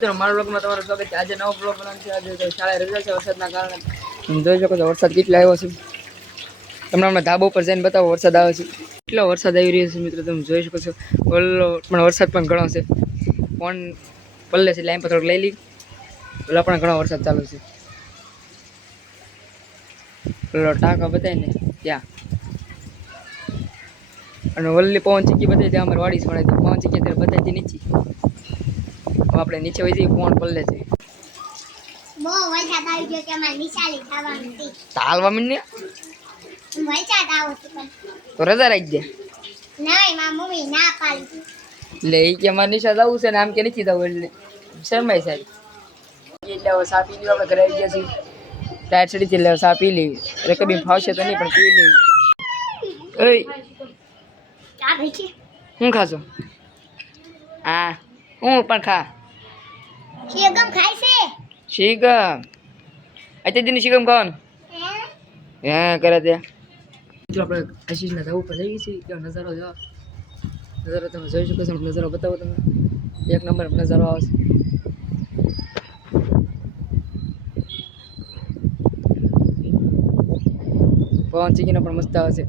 તો મારા બ્લોગમાં તમારું સ્વાગત છે। આજે નવો બ્લોગ બનાવવાનો છે। આજે તો શાળાએ રજા છે વરસાદના કારણે। તમે જોઈ શકો છો વરસાદ કેટલો આવ્યો છે। તમને હમણાં ધાબા ઉપર જઈને બતાવો વરસાદ આવે છે। કેટલો વરસાદ આવી રહ્યો છે મિત્રો, તમે જોઈ શકો છો। ઓલો પણ વરસાદ પણ ઘણો છે। ફોન પલ્લે છે લાઈન પર થોડોક લઈ લી। ઓલા પણ ઘણો વરસાદ ચાલુ છે। ઓલો ટાંકા બતાય ને ત્યાં, અને ઓલી પવન ચીકી બતાવી ત્યાં અમારે વાડી છે। પવન ચીકી ત્યારે બતાવી નીચે, આપણે નીચે વહી જઈએ ફોન પલ્લે છે। બહુ વરસાદ આવી ગયો કે અમારે નિશાળી થવાની હતી। હાલવા મીને વરસાદ આવો છે પણ તો રજા રાખી દે। નહીં, મારી મમ્મી ના પાડી। એટલે એ કે અમારે નિશાળ જવું છે ને આમ કે નથી જવું, એટલે શરમાય સાહેબ। એટલે હવે સા પી લેવા, આપણે ઘરે આવી ગયા છીએ। ટાયર ચડી એટલે સા પી લેવી। એટલે કદી ફાવશે તો નહીં પણ પી લેવી। ઓય ચા ભઈ છે હું ખાશો? હા હું પણ ખા। શેગમ ખાય છે? શીગમ અત્યારે દિન શીગમ ખાવાનું હે કરે ત્યાં। જો આપણે આશીષના ધાબા ઉપર જઈએ છીએ, ત્યાં નજારો જો, નજારો તમે જોઈ શકો છો। નજારો બતાવો તમે, એક નંબર નજારો આવે છે। પવન ચીકીનો પણ મસ્ત આવે છે।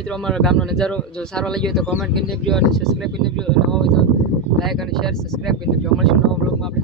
મિત્રો અમારા ગામનો નજારો જો સારો લાગ્યો હોય તો કોમેન્ટ કરી દેજો અને સબસ્ક્રાઈબ કરી દેજો, અને નવો હોય તો લાઈક અને શેર સબસ્ક્રાઈબ કરી દેજો। મળીશું નવા બ્લોગમાં આપણે।